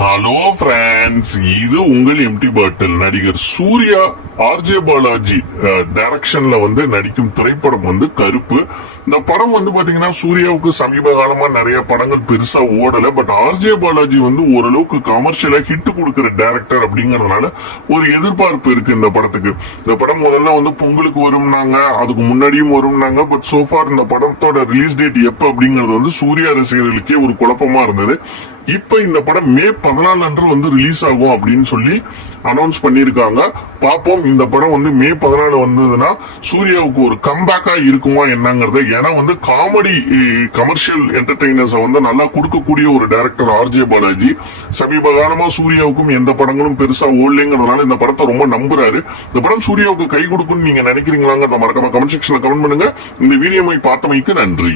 Hello friends, இது உங்கள் empty பாட்டில். நடிகர் சூர்யா ஆர்ஜே பாலாஜி டைரக்ஷன்ல நடிக்கும் திரைப்படம் கருப்பு. இந்த படம் பாத்தீங்கன்னா சூர்யாவுக்கு சமீப காலமா நிறைய படங்கள் பெருசா ஓடல. பட் ஆர்ஜே பாலாஜி ஓரளவுக்கு கமர்ஷியலா ஹிட் கொடுக்கிற டைரக்டர் அப்படிங்கறதுனால ஒரு எதிர்பார்ப்பு இருக்கு இந்த படத்துக்கு. இந்த படம் முதல்ல பொங்கலுக்கு வரும்னாங்க, அதுக்கு முன்னாடியும் வரும்னாங்க. பட் சோஃபார் இந்த படத்தோட ரிலீஸ் டேட் எப்ப அப்படிங்கறது சூர்யா ரசிகர்களுக்கே ஒரு குழப்பமா இருந்தது. இப்ப இந்த படம் மே 14 அன்று ரிலீஸ் ஆகும் அப்படின்னு சொல்லி அனௌன்ஸ் பண்ணிருக்காங்க. பாப்போம் இந்த படம் மே 14 வந்ததுன்னா சூர்யாவுக்கு ஒரு கம்பேக்கா இருக்குமா என்னங்கறத. ஏன்னா காமெடி கமர்ஷியல் என்டர்டெய்னர்ஸ் நல்லா கொடுக்கக்கூடிய ஒரு டைரக்டர் ஆர்ஜே பாலாஜி. சமீப காலமா சூர்யாவுக்கும் எந்த படங்களும் பெருசா ஓடலைங்கிறதுனால இந்த படத்தை ரொம்ப நம்புறாரு. இந்த படம் சூர்யாவுக்கு கை கொடுக்கும்னு நீங்க நினைக்கிறீங்களாங்கிறத மறக்காம கமெண்ட் செக்ஷன்ல கமெண்ட் பண்ணுங்க. இந்த வீடியோவை பார்த்தமைக்கு நன்றி.